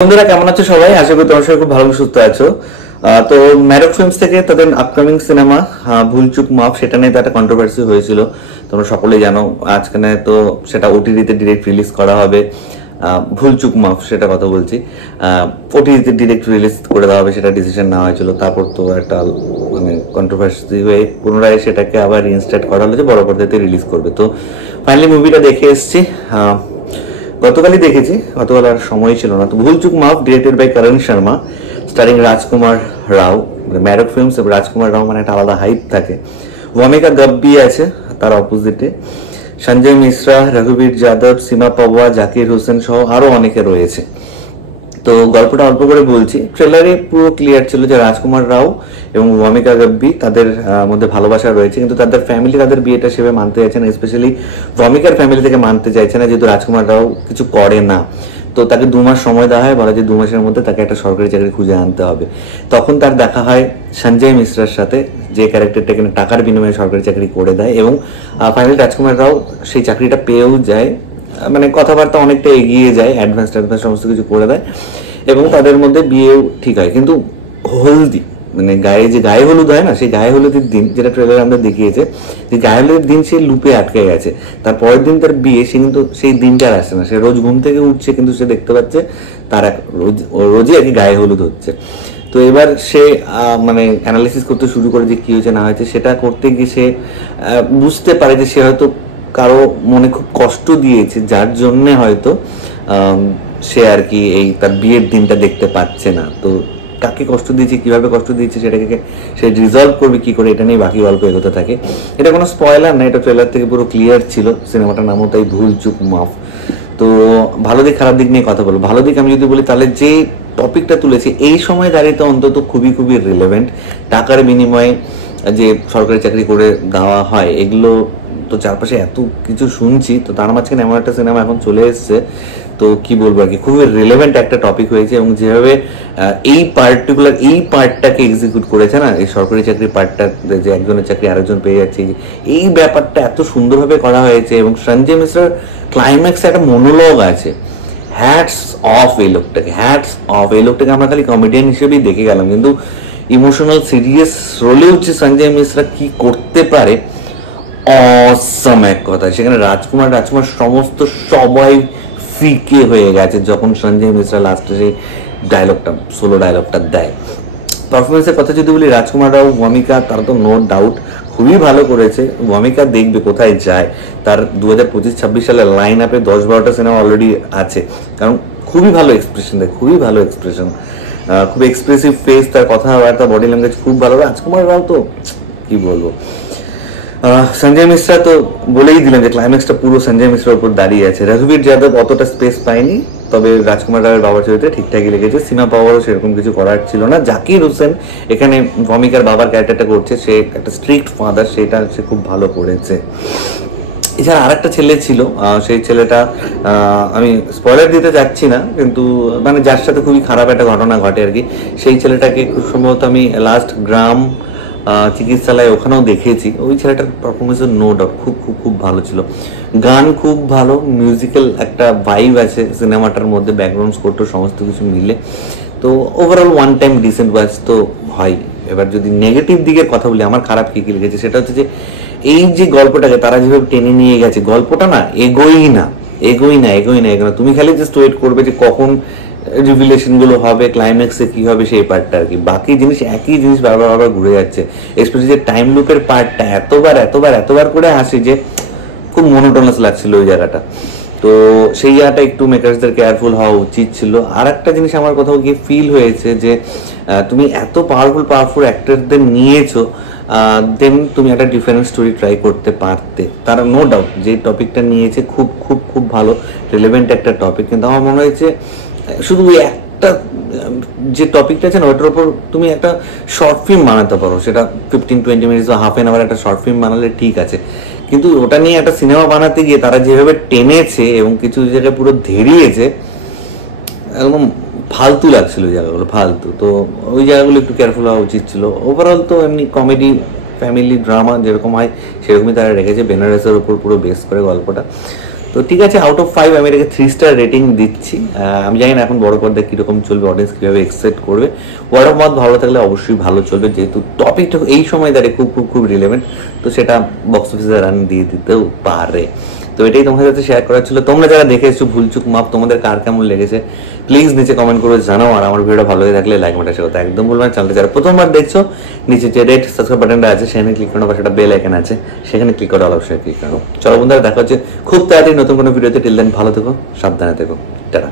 বন্ধুরা কেমন আছো সবাই? আশা করি তোমরা সবাই খুব ভালো সুস্থ আছো। তো ম্যারক ফিল্মস থেকে তাদের আপকামিং সিনেমা ভুলচুক মাফ, সেটা নিয়ে তো একটা কন্ট্রোভার্সি হয়েছিল, তোমরা সকলেই জানো। আজকাল তো সেটা ওটিটিতে ডিরেক্ট রিলিজ করা হবে। ভুলচুক মাফ সেটা কথা বলছি, ওটিটিতে ডিরেক্ট রিলিজ করে দেওয়া হবে, সেটা ডিসিশন নেওয়া হয়েছিল। তারপর তো একটা মানে কন্ট্রোভার্সি হয়ে পুনরায় সেটাকে আবার ইনস্টার্ট করা হলো যে বড় পর্দাতে রিলিজ করবে। তো ফাইনালি মুভিটা দেখে এসেছি, গতকালই দেখেছি, গতকাল আর সময় ছিল না। তো Bhoolchuk Maaf directed by Karan Sharma, starring Rajkummar Rao. Maddock films, Rajkummar Rao মানে একটা আলাদা হাইপ থাকে। ভূমিকা গব্বি আছে তার অপোজিটে, সঞ্জয় মিশ্রা, রঘুবীর যাদব, সীমা পাওয়া, জাকির হোসেন সহ আরো অনেকে রয়েছে। তো গল্পটা অল্প করে বলছি। ট্রেলারে পুরো ক্লিয়ার ছিল যে রাজকুমার রাও এবং ভূমিকা গব্বি তাদের মধ্যে ভালোবাসা রয়েছে, কিন্তু তাদের ফ্যামিলি তাদের বিয়েটা সেভাবে মানতে চাইছে না। স্পেশালি ভূমিকার ফ্যামিলি থেকে মানতে চাইছে না, যেহেতু রাজকুমার রাও কিছু করে না। তো তাকে 2 মাস সময় দেওয়া হয়, বলা যে 2 মাসের মধ্যে তাকে একটা সরকারি চাকরি খুঁজে আনতে হবে। তখন তার দেখা হয় সঞ্জয় মিশ্রার সাথে, যে ক্যারেক্টারটা এখানে টাকার বিনিময়ে সরকারি চাকরি করে দেয়, এবং ফাইনালি রাজকুমার রাও সেই চাকরিটা পেয়েও যায়। মানে কথাবার্তা অনেকটা এগিয়ে যায়, অ্যাডভান্স সমস্ত কিছু করে দেয়, এবং তাদের মধ্যে বিয়েও ঠিক হয়। কিন্তু হলদি মানে গায়ে হলুদ হয় না, সেই গায়ে হলুদের দিন, যেটা ট্রেলারে আমরা দেখিয়েছে, যে গায়ে হলুদের দিন সে লুপে আটকে গেছে। তার পরের দিন তার বিয়ে, সে কিন্তু সেই দিনটা আর আসছে না। সে রোজ ঘুম থেকে উঠছে, কিন্তু সে দেখতে পাচ্ছে তার রোজই আর কি গায়ে হলুদ হচ্ছে। তো এবার সে মানে অ্যানালিসিস করতে শুরু করে যে কি হয়েছে না হয়েছে। সেটা করতে গিয়ে সে বুঝতে পারে যে সে হয়তো কারো মনে খুব কষ্ট দিয়েছে, যার জন্যে হয়তো সে আর কি এই তার বিয়ের দিনটা দেখতে পাচ্ছে না। তো কাকে কষ্ট দিয়েছে, কিভাবে কষ্ট দিয়েছে, সেটাকে সে রিজলভ করবে কি করে, এটা নিয়ে বাকি গল্প এগোতে থাকে। এটা কোনো স্পয়লার না, এটা ট্রেলার থেকে পুরো ক্লিয়ার ছিল। সিনেমাটার নামও তাই ভুলচুক মাফ। তো ভালো দিক খারাপ দিক নিয়ে কথা বলবো। ভালো দিক আমি যদি বলি, তাহলে যে টপিকটা তুলেছে এই সময় দাঁড়িয়ে তো অন্তত খুবই খুবই রিলেভেন্ট। টাকার বিনিময়ে যে সরকারি চাকরি করে দেওয়া হয়, এগুলো তো চারপাশে এত কিছু শুনছি। তো তার মাঝখানে এমন একটা সিনেমা এখন চলে এসছে, তো কি বলবো আর কি, খুবই রিলেভেন্ট একটা টপিক হয়েছে। এবং যেভাবে এই পার্টটাকে এক্সিকিউট করেছে না, এই সরকারি চাকরির পার্টটা, যে একজনের চাকরি আরেকজন পেয়ে যাচ্ছে, এই ব্যাপারটা এত সুন্দরভাবে করা হয়েছে। এবং সঞ্জয় মিশ্রার ক্লাইম্যাক্সে একটা মনোলগ আছে, হ্যাটস অফ এই লোকটাকে, হ্যাটস অফ এই লোকটাকে। আমরা খালি কমেডিয়ান হিসেবেই দেখে গেলাম, কিন্তু ইমোশনাল সিরিয়াস রোলেও যে সঞ্জয় মিশ্রা কি করতে পারে, অসম এক কথা। সেখানে রাজকুমার সমস্ত সবাই ফিকে হয়ে গেছে যখন সঞ্জয় মিশ্রা লাস্টে সেই সোলো ডায়লগটা দেয়। পারফরমেন্সের কথা যদি বলি, রাজকুমার রাও, ভূমিকা, তারা তো নো ডাউট খুবই ভালো করেছে। ভূমিকা দেখবে কোথায় যায়, তার 2025-26 সালের লাইন আপে 10-12টা সিনেমা অলরেডি আছে, কারণ খুবই ভালো এক্সপ্রেশন দেয়, খুবই ভালো এক্সপ্রেশন, খুব এক্সপ্রেসিভ ফেস, তার কথাবার্তা, বডি ল্যাঙ্গুয়েজ খুব ভালো। রাজকুমার রাও তো কি বলবো। সঞ্জয় মিশ্রা তো বলেই দিলেন যে ক্লাইম্যাক্সটা পুরো সঞ্জয় মিশ্রার উপর দাঁড়িয়ে আছে। রঘুবীর যাদব অতটা স্পেস পায়নি, তবে রাজকুমার রায়ের বাবার চরিত্রে ঠিকঠাকই লেগেছে। সীমা পাওয়ারও সেরকম কিছু করার ছিল না। জাকির হোসেন এখানে ভূমিকার বাবার ক্যারেক্টারটা করছে, সে একটা স্ট্রিক্ট ফাদার, সেটা সে খুব ভালো করেছে। এছাড়া আরেকটা ছেলে ছিল, সেই ছেলেটা আমি স্পয়লার দিতে যাচ্ছি না, কিন্তু মানে যার সাথে খুবই খারাপ একটা ঘটনা ঘটে আর কি, সেই ছেলেটাকে খুব সম্ভবত আমি লাস্ট গ্রাম চিকিৎসালয় ওখানেও দেখেছি। ওই ছেলেটার পারফরমেন্স নো ডাউট খুব খুব খুব ভালো ছিল। গান খুব ভালো, মিউজিক্যাল একটা ভাইব আছে সিনেমাটার মধ্যে, ব্যাকগ্রাউন্ড স্কোরটা সমস্ত কিছু মিলে। তো overall one time decent watch তো হয়। এবার যদি নেগেটিভ দিকের কথা বলি, আমার খারাপ কি কি লেগেছে, সেটা হচ্ছে যে এই যে গল্পটাকে তারা যেভাবে টেনে নিয়ে গেছে, গল্পটা না এগোই না। তুমি খালি জাস্ট ওয়েট করবে যে কখন রিভিলেশন গুলো হবে, ক্লাইম্যাক্সে কি হবে সেই পার্টটা আর কি। বাকি জিনিস একই জিনিস বারবার ঘুরে যাচ্ছে। স্পেশালি যে টাইম লুপের পার্টটা এতবার করে আসি যে খুব মনোটোনাস লাগছিল ওই জায়গাটা। তো সেই জায়গাটা একটু মেকার্সদের কেয়ারফুল হওয়া উচিত ছিল। আর একটা জিনিস আমার কোথাও গিয়ে ফিল হয়েছে যে তুমি এত পাওয়ারফুল অ্যাক্টরদের নিয়েছো, দেন তুমি একটা ডিফারেন্ট স্টোরি ট্রাই করতে পারতে। তারা নো ডাউট যে টপিকটা নিয়েছে খুব খুব খুব ভালো রিলেভেন্ট একটা টপিক, কিন্তু আমার মনে হয়েছে শুধু একটা যে টপিকটা আছে না, ওটার উপর তুমি একটা শর্ট ফিল্ম বানাতে পারো। সেটা 15-20 মিনিটস বা হাফ এন আওয়ার একটা শর্ট ফিল্ম বানালে ঠিক আছে, কিন্তু ওটা নিয়ে একটা সিনেমা বানাতে গিয়ে তারা যেভাবে টেনেছে এবং কিছু জায়গায় পুরো ধেরিয়েছে, একদম ফালতু লাগছিল জায়গাগুলো, ফালতু। তো ওই জায়গাগুলো একটু কেয়ারফুল হওয়া উচিত ছিল। ওভারঅল তো এমনি কমেডি, ফ্যামিলি ড্রামা যেরকম হয় সেরকমই তারা রেখেছে। বেনারসের উপর পুরো বেস করে গল্পটা। তো তো ঠিক আছে, আউট অফ 5 আমি এটাকে 3 স্টার রেটিং দিচ্ছি। আমি জানি না এখন বড় পর্দায় কিরকম চলবে, অডিয়েন্স কিভাবে এক্সপেক্ট করবে। ওয়ার্ড অফ মাউথ ভালো থাকলে অবশ্যই ভালো চলবে, যেহেতু টপিকটা এই সময় দাঁড়িয়ে খুব খুব খুব রিলেভেন্ট, তো সেটা বক্স অফিসে রান দিয়ে দিতেও পারে। তো এটাই তোমাদের সাথে শেয়ার করার ছিল। তোমরা যারা দেখে এসছো ভুলচুক মাপ, তোমাদের কার কেমন লেগেছে প্লিজ নিচে কমেন্ট করে জানাও। আর আমার ভিডিওটা ভালো হয়ে থাকলে লাইক বাটন সে কথা একদম ভুলবেন। চ্যানেলটা যারা প্রথমবার দেখছো, নিচে যে রেড সাবস্ক্রাইব বাটনটা আছে সেখানে ক্লিক করো, বা সেটা বেল আইকন আছে সেখানে ক্লিক করো, অবশ্যই ক্লিক করো। চলো বন্ধুরা, দেখা হচ্ছে খুব তাড়াতাড়ি নতুন কোনো ভিডিওতে। টিল দেন ভালো থেকো, সাবধানে থেকো, টাটা।